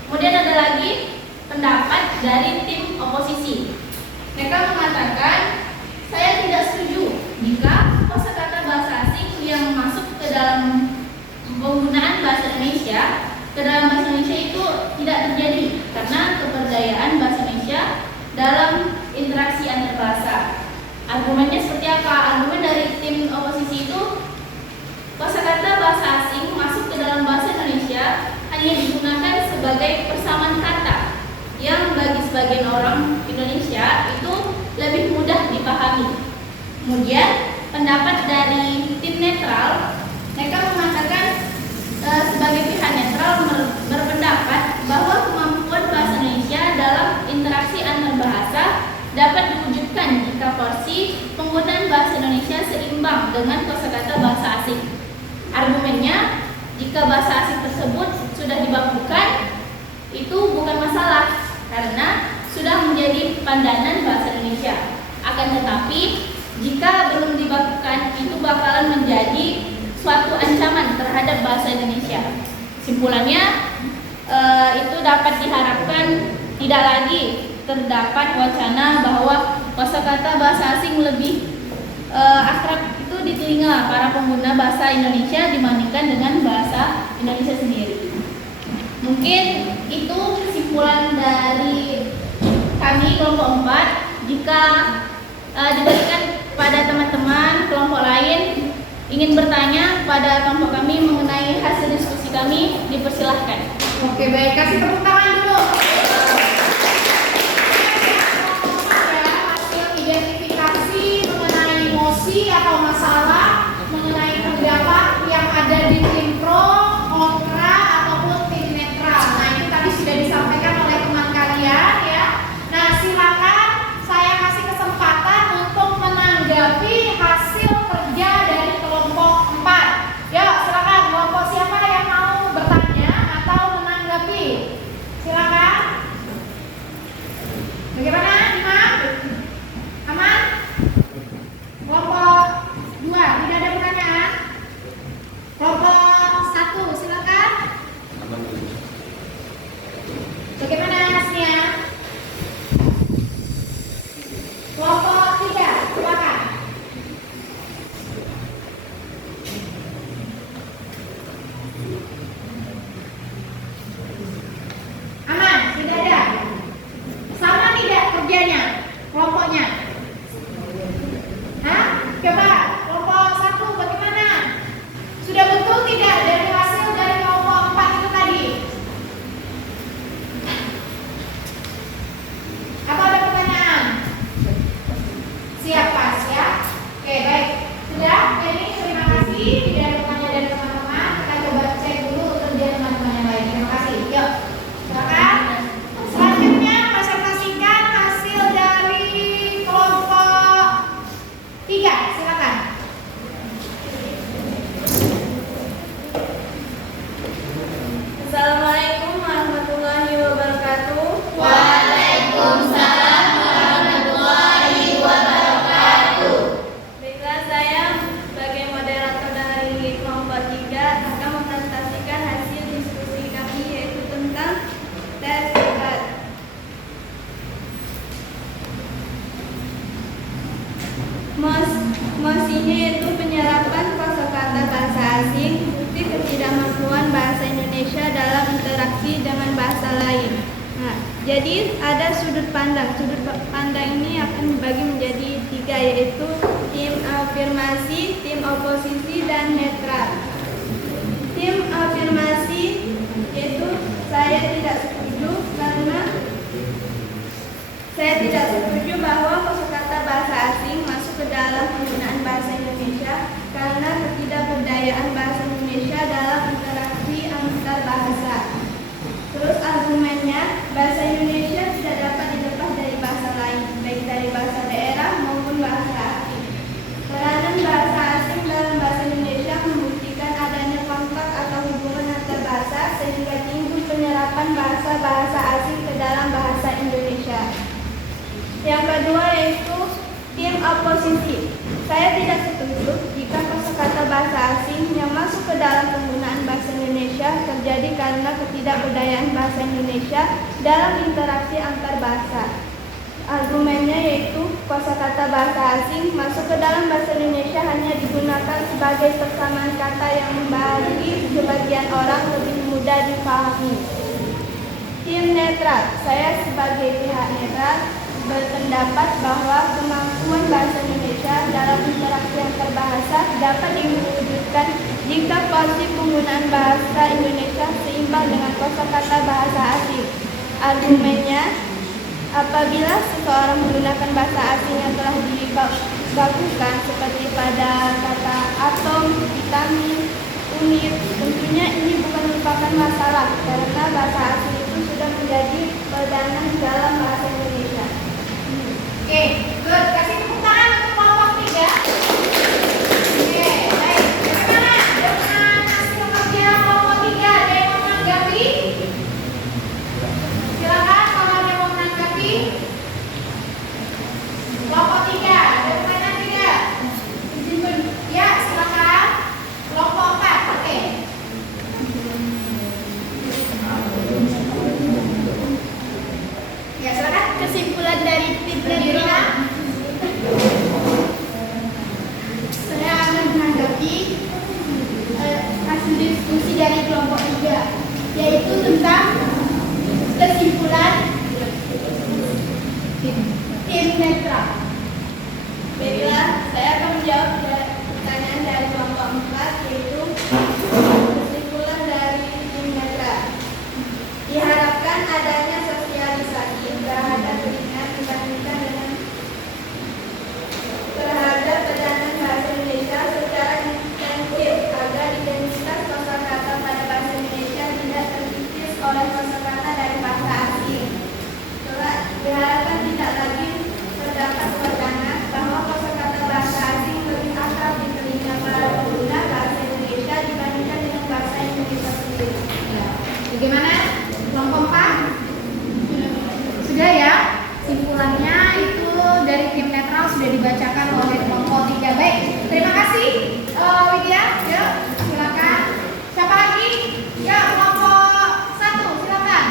Kemudian ada lagi pendapat dari tim oposisi. Mereka mengatakan, saya tidak setuju jika kosakata bahasa asing yang masuk ke dalam penggunaan bahasa Indonesia ke dalam bahasa Indonesia itu tidak terjadi karena keberdayaan bahasa Indonesia dalam interaksi antar bahasa. Argumennya seperti apa? Argumen dari tim oposisi itu, kosakata bahasa asing masuk ke dalam bahasa Indonesia hanya digunakan sebagai persamaan kata yang bagi sebagian orang Indonesia itu lebih mudah dipahami. Kemudian pendapat dari tim netral, mereka mengatakan sebagai pihak netral berpendapat bahwa kemampuan bahasa Indonesia dalam interaksi antar bahasa dapat diwujudkan jika porsi penggunaan bahasa Indonesia seimbang dengan kosakata bahasa asing. Argumennya, jika bahasa asing tersebut sudah dibakukan, itu bukan masalah karena sudah menjadi pandanan bahasa Indonesia. Akan tetapi, jika belum dibakukan, itu bakalan menjadi suatu ancaman terhadap bahasa Indonesia. Simpulannya, itu dapat diharapkan tidak lagi terdapat wacana bahwa kosakata bahasa asing lebih akrab itu di telinga para pengguna bahasa Indonesia dibandingkan dengan bahasa Indonesia sendiri. Mungkin itu kesimpulan dari kami kelompok 4. Jika diberikan pada teman-teman kelompok lain ingin bertanya pada kelompok kami mengenai hasil diskusi kami, dipersilahkan. Oke, baik, kasih tepuk tangan dulu. Hasil identifikasi mengenai mosi atau masalah mengenai pendapat yang ada di tim pro, kontra ataupun tim netral. Nah, itu tadi sudah disampaikan oleh teman kalian ya. Nah, silakan saya kasih kesempatan untuk menanggapi hasil kerja dari kelompok 4. Yuk, silakan kelompok siapa yang mau bertanya atau menanggapi? Silakan. Bagaimana, Imam? Aman? Kelompok 2, tidak ada pertanyaan? Kelompok 1, silakan. Bagaimana, Asnia? Kelompok 3, silakan. Aman, tidak ada. Sama tidak kerjanya, kelompoknya? Hah? Coba, kelompok 1 bagaimana? Sudah betul tidak dari hasil dari kelompok 4 itu tadi? Atau ada pertanyaan? Siap, Pas ya? Oke, baik. Sudah, jadi terima kasih. Tidak ada pertanyaan dari teman-teman. Kita coba cek dulu kerja teman-teman yang lain. Terima kasih. Yuk, silakan. Selanjutnya presentasikan hasil dari kelompok 3. Silakan. Assalamualaikum warahmatullahi wabarakatuh. Waalaikumsalam warahmatullahi wabarakatuh. Baiklah, saya sebagai moderator dari kelompok Jadi ada sudut pandang. Sudut pandang ini akan dibagi menjadi 3, yaitu tim afirmasi, tim oposisi, dan netral. Tim afirmasi yaitu saya tidak setuju bahwa kosakata bahasa asing masuk ke dalam penggunaan bahasa Indonesia karena ketidakberdayaan bahasa Indonesia dalam interaksi antar bahasa. Terus argumennya, bahasa Indonesia tidak dapat dilepas dari bahasa lain, baik dari bahasa daerah maupun bahasa asing. Peranan bahasa asing dalam bahasa Indonesia membuktikan adanya kontak atau hubungan antar bahasa sehingga timbul penyerapan bahasa-bahasa asing ke dalam bahasa Indonesia. Yang kedua yaitu tim oposisi. Saya tidak setuju jika kosakata bahasa asing yang masuk ke dalam penggunaan bahasa Indonesia terjadi karena ketidakberdayaan bahasa Indonesia dalam interaksi antar bahasa. Argumennya yaitu kosakata bahasa asing masuk ke dalam bahasa Indonesia hanya digunakan sebagai persamaan kata yang bagi sebagian orang lebih mudah dipahami. Tim netral. Saya sebagai pihak netral berpendapat bahwa kemampuan bahasa Indonesia dalam interaksi antar bahasa dapat diwujudkan jika porsi penggunaan bahasa Indonesia seimbang dengan kosakata bahasa asing. Argumennya, apabila seseorang menggunakan bahasa asing yang telah dibakukan seperti pada kata atom, vitamin, unit, tentunya ini bukan merupakan masalah karena bahasa asing itu sudah menjadi pedoman dalam bahasa Indonesia. Oke, good. Kasih tepuk tangan untuk kelompok 3. Oke, baik. Bagaimana dengan hasil kerja kelompok 3? Ada yang mau menanggapi? Silakan kalau ada yang mau menanggapi. Kelompok 3, ada pertanyaan tidak? Ya, silakan. Kelompok 4, oke. Ya, silakan. Kesimpulan dari tim netral, saya akan menanggapi hasil diskusi dari kelompok 3, yaitu tentang kesimpulan tim netral. Baiklah, saya akan menjawab pertanyaan dari kelompok 4, yaitu kesimpulan dari tim netral. Diharapkan adanya sosialisasi terhadap pendidikan dibandingkan dengan terhadap peranan bahasa Indonesia secara intensif agar identitas kosakata pada bahasa Indonesia tidak terkikis oleh kosakata dari bahasa asing. Diharapkan tidak lagi terdapat wacana bahwa kosakata bahasa asing lebih akrab di telinga para pengguna bahasa Indonesia dibandingkan dengan bahasa Indonesia sendiri. Bagaimana? Kelompok 4? Sudah ya? Simpulannya itu dari tim netral sudah dibacakan oleh kelompok 3. Baik, terima kasih Widya. Yuk, silakan. Siapa lagi? Ya, kelompok 1, silakan.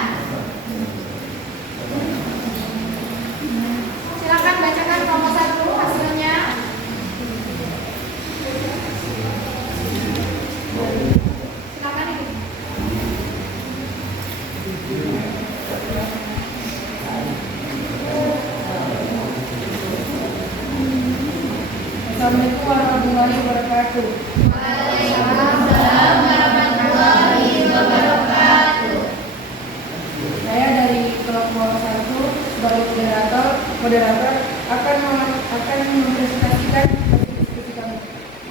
Silakan bacakan kelompok 1 hasilnya. Silakan Ibu. Assalamualaikum warahmatullahi wabarakatuh. Waalaikumsalam warahmatullahi wabarakatuh. Saya dari kelompok 1 sebagai moderator akan mempresentasikan diskusi kami.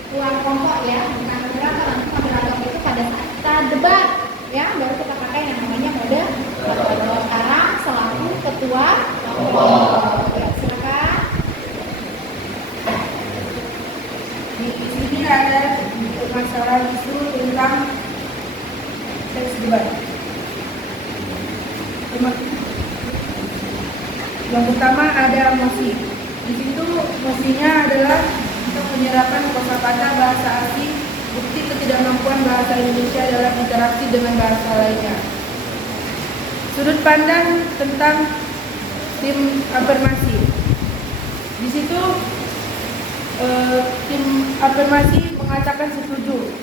Keluar kelompok ya, bukan moderator. Nanti moderator itu pada saat kita debat ya, baru kita pakai yang namanya mode moderator. Sekarang selaku ketua kelompok. Ya, silakan. Di sini ada masalah isu tentang seks debat. Yang pertama ada mosi. Di situ mosinya adalah untuk penyerapan kosakata bahasa asing, bukti ketidakmampuan bahasa Indonesia dalam interaksi dengan bahasa lainnya. Sudut pandang tentang tim afirmasi. Di situ tim afirmasi mengatakan setuju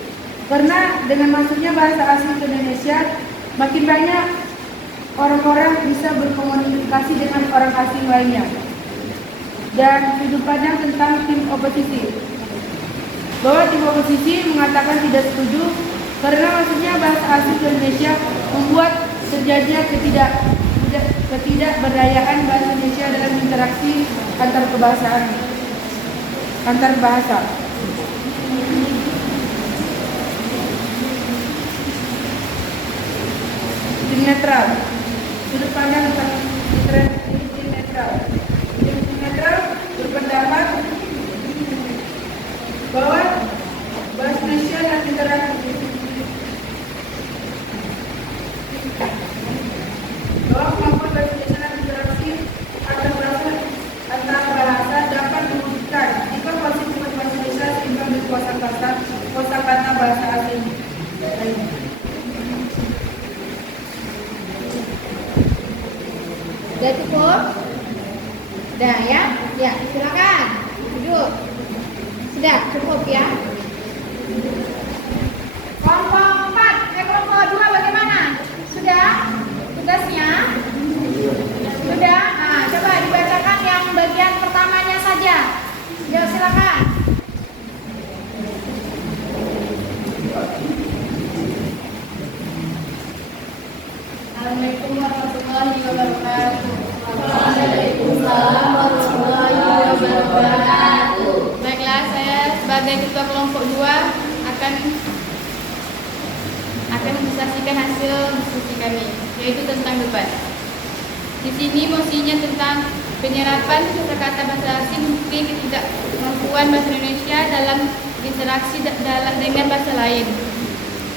karena dengan masuknya bahasa asing ke Indonesia makin banyak orang-orang bisa berkomunikasi dengan orang asing lainnya. Dan sudut pandang tentang tim oposisi, bahwa tim oposisi mengatakan tidak setuju karena maksudnya bahasa asing di Indonesia membuat terjadinya ketidakberdayaan bahasa Indonesia dalam interaksi antar bahasa. Tim netral, sudut pandang tentang tim netral. Tim netral berpendapat bahwa bahasa Indonesia dan interaksi kemampuan bahasa Indonesia dan interaksi antar bahasa dapat diwujudkan jika posisi bahasa Indonesia seimbang dengan kosakata bahasa asing lainnya. Sudah cukup? Sudah ya? Ya, silakan. Duduk. Sudah cukup ya? Kelompok 4, kelompok 2 bagaimana? Sudah? Tugasnya? Sudah? Nah, coba dibacakan yang bagian pertamanya saja. Yuk, silakan. Assalamualaikum warahmatullahi wabarakatuh. Waalaikumsalam warahmatullahi wabarakatuh. Baiklah, saya sebagai ketua kelompok 2 akan menyaksikan hasil diskusi kami, yaitu tentang debat. Di sini mosinya tentang penyerapan kosakata bahasa asing bukti ketidakmampuan bahasa Indonesia dalam interaksi dengan bahasa lain.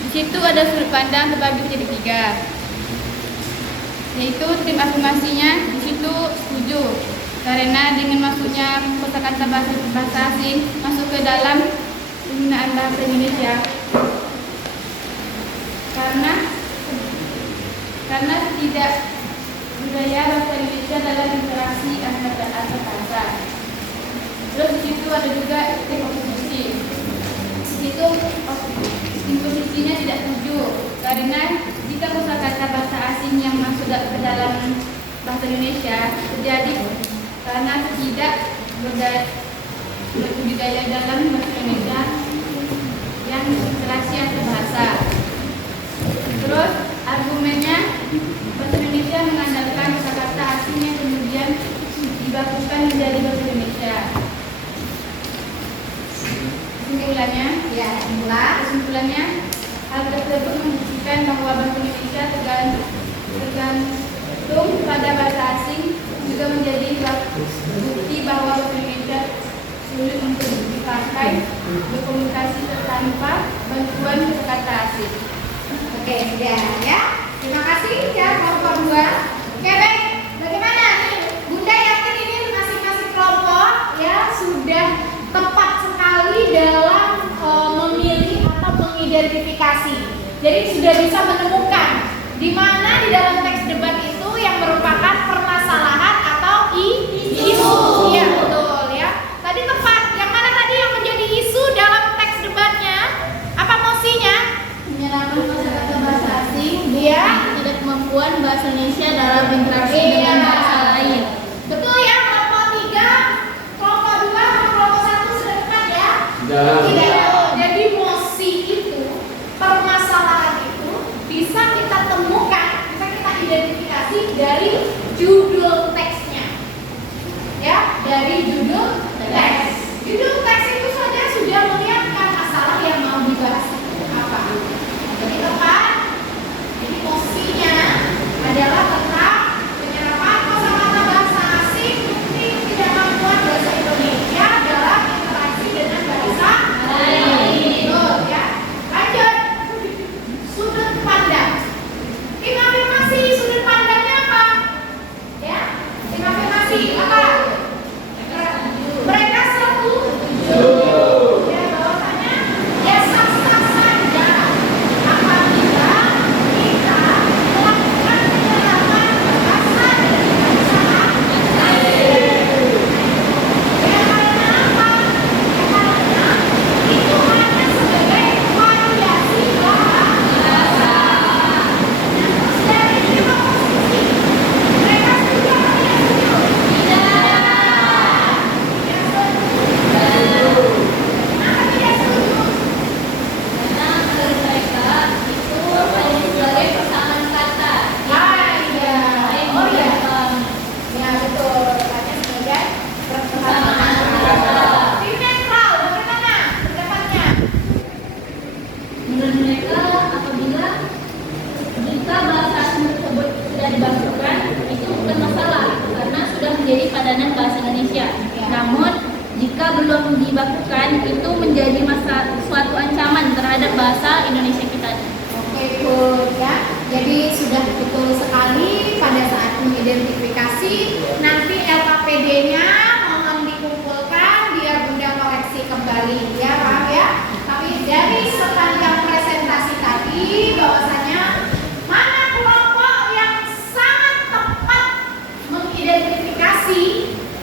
Di situ ada sudut pandang terbagi menjadi 3, yaitu tim afirmasinya di situ setuju karena dengan masuknya kosakata bahasa asing masuk ke dalam penggunaan bahasa Indonesia karena tidak budaya bahasa Indonesia dalam interaksi antar bahasa. Terus di situ ada juga tim oposisi. Di situ tim oposisinya tidak setuju karena jika kosakata bahasa asing yang masuk ke dalam bahasa Indonesia terjadi karena tidak budaya dalam bahasa Indonesia yang interaksi antar bahasa. Terus argumennya bahasa Indonesia mengandalkan kosakata asing yang kemudian dibakukan menjadi bahasa Indonesia. Kesimpulannya, hal tersebut membuktikan bahwa bahasa Indonesia tergantung pada bahasa asing juga menjadi bukti bahwa bahasa Indonesia sulit untuk dipakai berkomunikasi tanpa bantuan kosakata asing. Oke, sudah ya. Terima kasih ya kelompok 2. Oke, baik. Bagaimana nih? Bunda yakin ini masing-masing kelompok ya sudah tepat sekali dalam memilih atau mengidentifikasi. Jadi sudah bisa menemukan di mana di dalam teks debat itu yang merupakan permasalahan atau isu. Iya, betul ya. Tadi tepat. Yang mana tadi yang menjadi isu dalam teks debatnya? Apa mosinya? Penyerapan kosakata bahasa asing, Iya. tidak kemampuan bahasa Indonesia dalam interaksi dengan bahasa lain. Betul ya, kelompok 3, kelompok 2, kelompok 1 sudah tepat ya? Jangan. Tidak. Jadi mosi itu, permasalahan itu bisa kita temukan, bisa kita identifikasi dari judul teksnya. Ya, dari judul teks. Judul teks itu saja sudah melihatkan masalah yang mau dibahas apa. Jadi tepat. Jadi mosinya adalah tentang penyerapan kosakata bahasa asing bukti ketidakmampuan bahasa Indonesia dalam interaksi dengan bahasa lain. Betul ya. Lanjut. Sudut pandang. Tim afirmasi sudut pandangnya apa? Ya. Tim afirmasi apa? menurut mereka apabila jika bahasa asing tersebut sudah dibakukan itu bukan masalah karena sudah menjadi padanan bahasa Indonesia. Namun jika belum dibakukan itu menjadi suatu ancaman terhadap bahasa Indonesia kita. Oke, good ya. Jadi sudah betul sekali pada saat mengidentifikasi nanti LKPD-nya mohon dikumpulkan biar Bunda koreksi kembali ya, paham ya? Tapi dari sepanjang presentasi tadi bahwasanya mana kelompok yang sangat tepat mengidentifikasi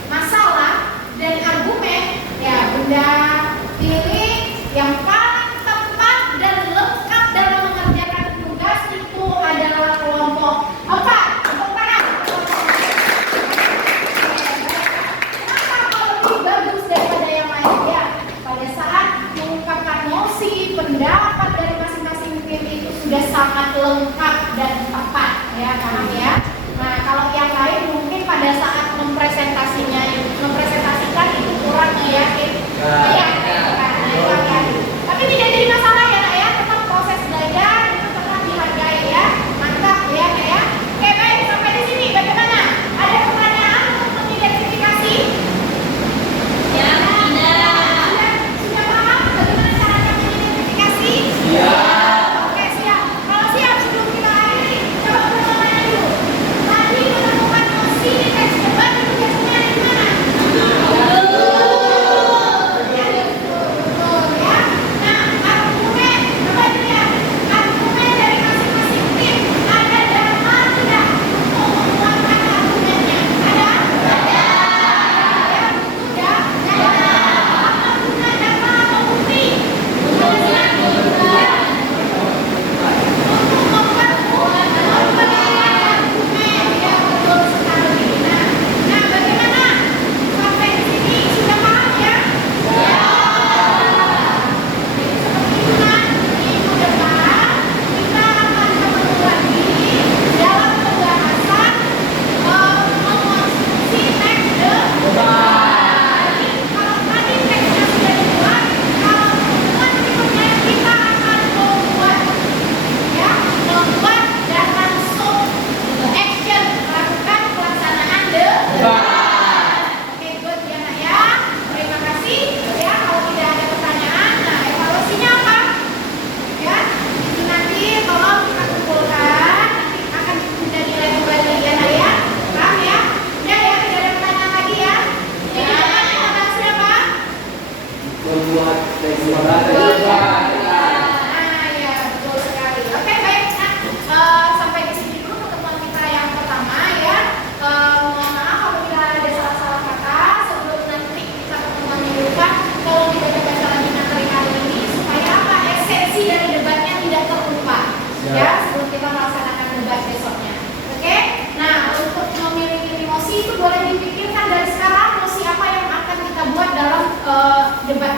masalah dan argumen ya Bunda pilih yang paling tepat dan lengkap dalam mengerjakan tugas itu adalah kelompok 4. Tepuk tangan. Kenapa kalau lebih bagus daripada yang lain ya? Pada saat mengungkapkan mosi pendapat dari masing-masing tim itu sudah sangat lengkap dan tepat ya, paham ya? Nah kalau yang lain mungkin pada saat mempresentasikan itu kurang yakin. Tapi tidak jadi masalah ya nak ya, tetap proses belajar itu tetap dihargai ya, mantap ya nak ya. Oke baik, sampai di sini bagaimana? Ada pertanyaan untuk mengidentifikasi? Ya, tidak. Sudah paham bagaimana caranya mengidentifikasi? Oke siap. Kalau siap sebelum kita akhiri, coba bertanya dulu. Tadi menemukan mosi di teks debat itu biasanya ada di mana? Debat